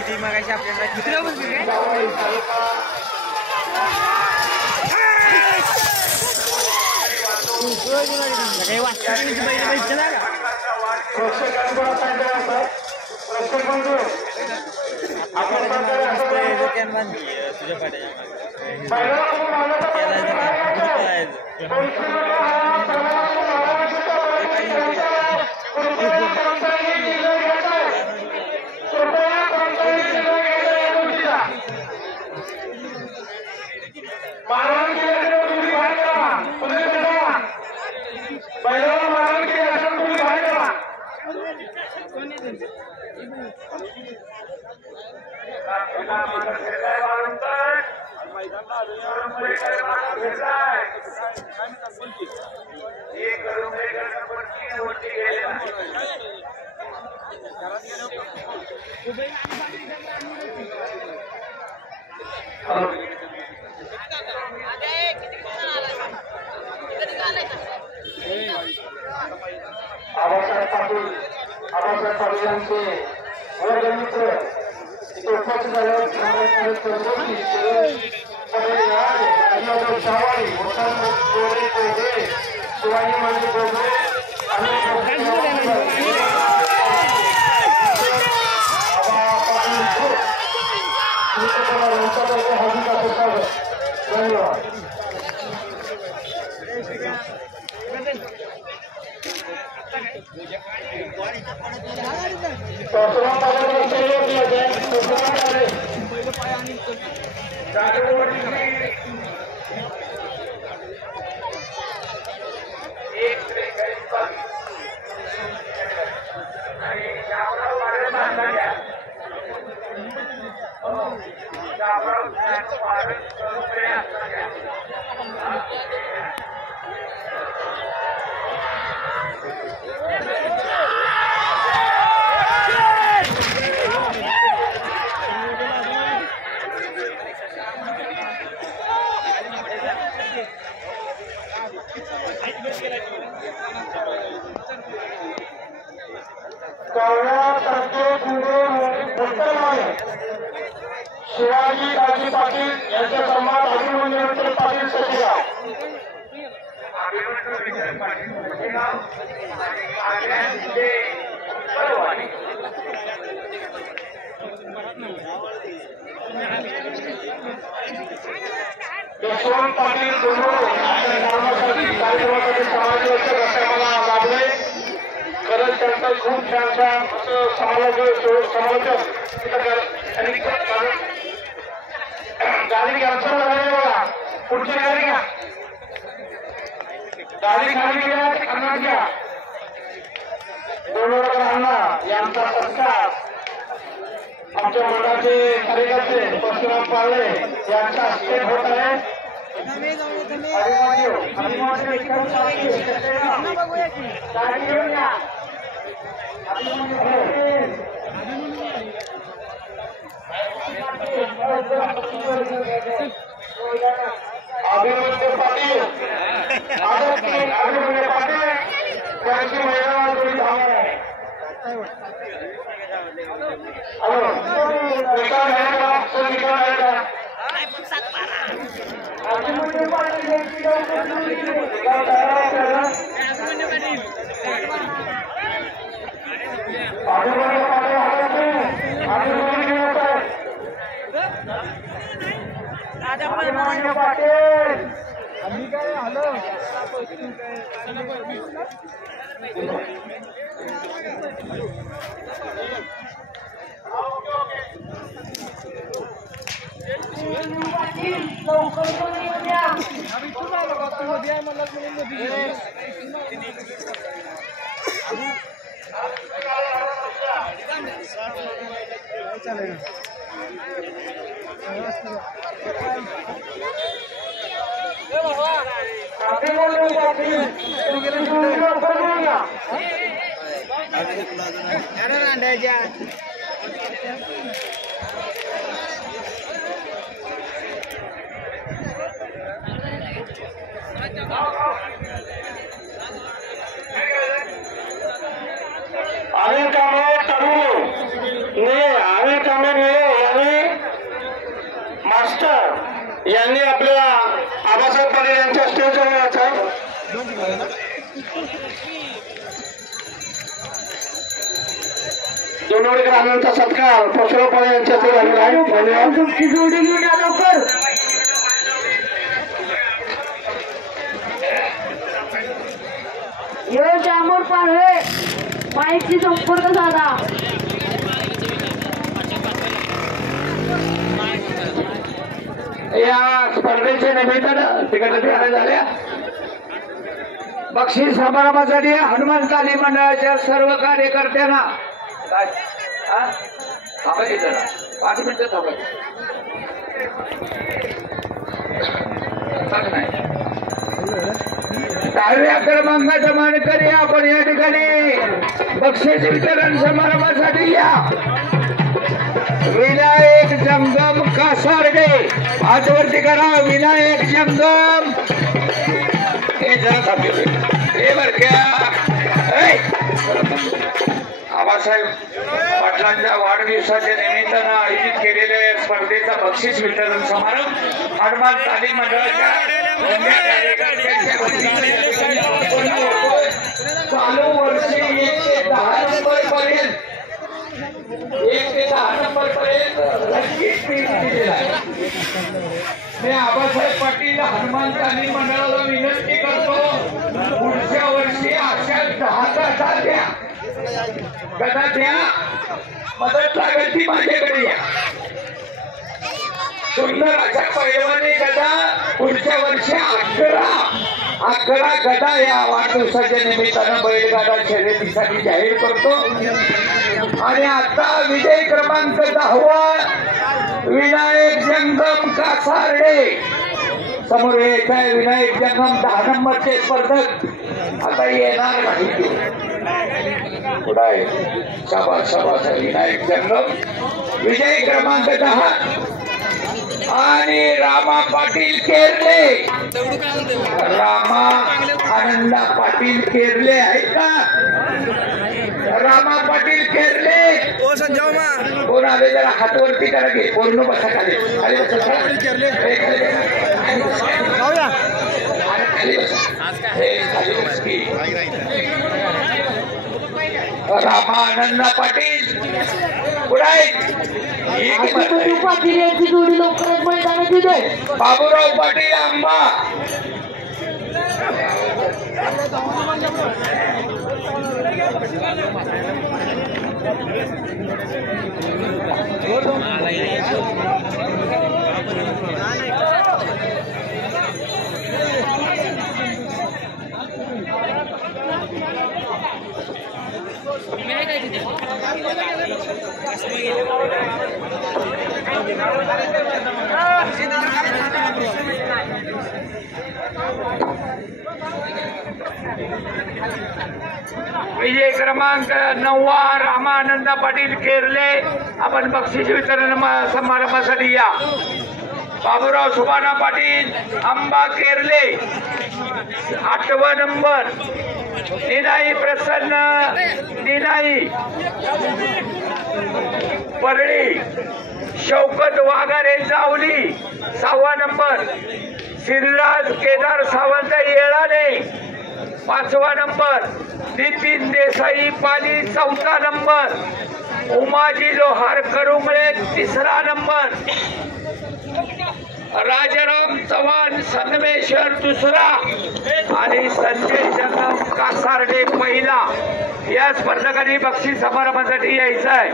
ती मगाशी आपल्याला किती काही वाचता तुझ्या शिवाजी राजे पाटील यांच्या सन्मान अभिमन्यू पाटील सचिव यशवंत पाटील कार्यक्रमासाठी समाजरक्षक असे मला लाभले. खरंच त्यांचा खूप छान छान समालोचक गाडी कॅन्सल झाली बघा. पुढची गाडी घ्या. गाडी खाली गेल्या अन्ना घ्या. दोनोर अण्णा यांचा सत्कार आमच्या मंडळाचे कार्यकर्ते परशुराम पाळले यांच्या हस्ते होत आहे. गाडी घेऊन या. अभिमन्यू पाटील अभिमन्यू पाटील त्यांची महिला जोडी धावणार आहे. हॅलो निकाल आहे का? तो निकाल आहे का? अभिमन्यू पाटील आम्ही काय हॅलो मास्टर यांनी आपल्या आबासाहेब पाटील यांच्या स्टेजवर यायचं. दोनवडे ग्रामांचा सत्कार परशुराम पाटील यांच्या हस्ते झालेला आहे. धन्यवाद. तुमची जोडी घेऊन या लवकर. यो जामोर पारवे माहिती संपर्क साधा. या स्पर्धेच्या निमित्तानं तिकडे तयार झाल्या. बक्षीस समारंभासाठी हनुमान तालीम मंडळाच्या सर्व कार्यकर्त्यांना काय थांबायचे जरा 5 मिनिटं थांबायचे. दहाव्या क्रमांकाचा मानकरी आपण या ठिकाणी बक्षीस वितरण समारंभासाठी या. विनायक जंगम कासारडे हातवरती करा. विनायक जंगम हे जरा थांबले हे बर क्या आबासाहेब पाटलांच्या वाढदिवसाच्या निमित्तानं आयोजित केलेल्या स्पर्धेचा बक्षीस वितरण समारंभ हनुमान तालीम मंडळाच्या चालू वर्षी 1 ते 10 नंबर पर्यंत 1 ते 10 नंबर पर्यंत रंगीत पीठ दिलेला आहे. मी आबासाहेब पाटील हनुमान तालीम मंडळाला विनंती करतो पुढच्या वर्षी अशा 10 गदा द्या. गदा द्या. मदत लागेल ती माझ्याकडे या. सुंदर अशा पैलवानी गदा पुढच्या वर्षी 11 गदा या वाढदिवसाच्या निमित्तानं बैलगाडा शर्यतीसाठी जाहीर करतो. आणि आता विजय क्रमांक 10 विनायक जंगम कासारडे समोर येत आहे. विनायक जंगम 10 नंबरचे स्पर्धक आता येणार नाही. शाबास शाबास विनायक जंगम विजय क्रमांक 10. आणि रामा पाटील केरले. रामा आनंदा पाटील केरले आहेत का? रामा पाटील केरले कोण आले जरा हातवरती करा घे. पूर्ण बसा खाली खाली बसा. रामा आनंदा पाटील पुढे पाटील यांची जोडी लवकरच मैदानात येते. बाबूराव पाटील आंबा विजय क्रमांक 9 रामानंदा पाटील केरले. आपण बक्षीस वितरण समारंभासाठी या. बाबूराव सुभाना पाटील आंबा केरले 8वा नंबर. निनाई प्रसन्न निनाई परळी. शौकत वाघारे जावली 6वा नंबर. श्रीराज केदार सावंत येळाने 5वा नंबर. नितीन देसाई पाली 4था नंबर. उमाजी लोहार करुंगळे 3रा नंबर. राजाराम चव्हाण संगमेश्वर 2रा आणि संजय जंगम कासारडे 1ला. या स्पर्धकांनी बक्षीस समारंभासाठी यायचं आहे.